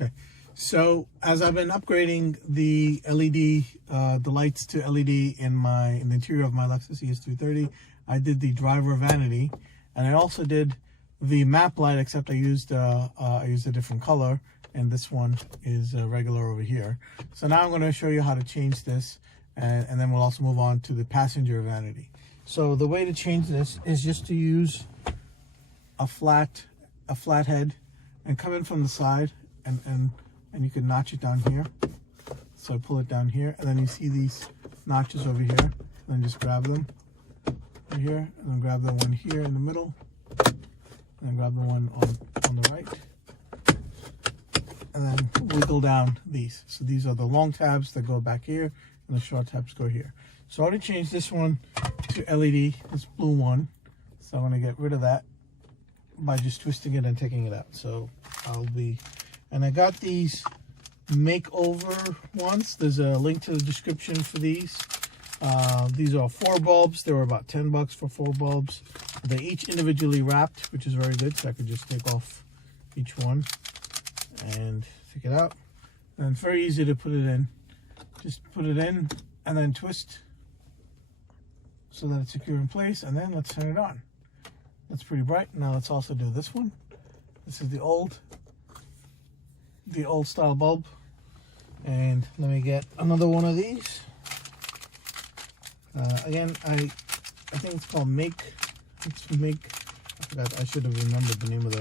Okay, so as I've been upgrading the LED, the lights to LED in the interior of my Lexus ES330, I did the driver vanity, and I also did the map light, except I used a different color, and this one is regular over here. So now I'm going to show you how to change this, and then we'll also move on to the passenger vanity. So the way to change this is just to use a flat head and come in from the side, and you can notch it down here. So I pull it down here, and then you see these notches over here, and then just grab them right here, and then grab the one here in the middle, and then grab the one on the right, and then wiggle down these. So these are the long tabs that go back here, and the short tabs go here. So I already changed this one to LED, this blue one. So I'm going to get rid of that by just twisting it and taking it out. So and I got these makeover ones. There's a link to the description for these. These are 4 bulbs. They were about $10 for 4 bulbs. They're each individually wrapped, which is very good. So I could just take off each one and take it out. And it's very easy to put it in. Just put it in and then twist so that it's secure in place, and then let's turn it on. That's pretty bright. Now let's also do this one. This is the old style bulb, and let me get another one of these. Again, I think it's called Make. I forgot. I should have remembered the name of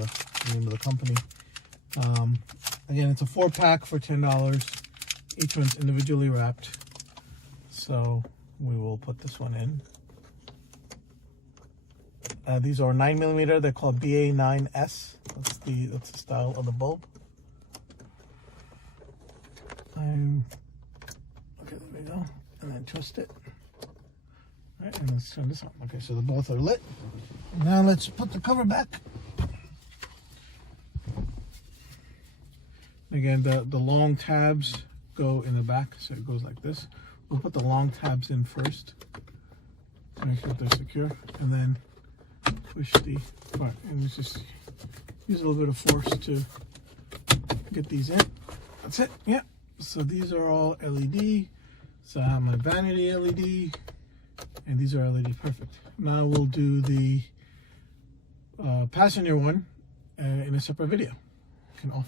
the company. Again, it's a 4-pack for $10. Each one's individually wrapped. So we will put this one in. These are 9mm. They're called BA9S. That's the style of the bulb. Okay, there we go. And then twist it. All right, and let's turn this on. Okay, so both are lit. Now let's put the cover back. Again, the long tabs go in the back, so it goes like this. We'll put the long tabs in first to make sure they're secure, and then push the part, and just use a little bit of force to get these in. That's it. Yeah. So these are all LED. So I have my vanity LED, and these are LED. Perfect. Now we'll do the passenger one in a separate video. You can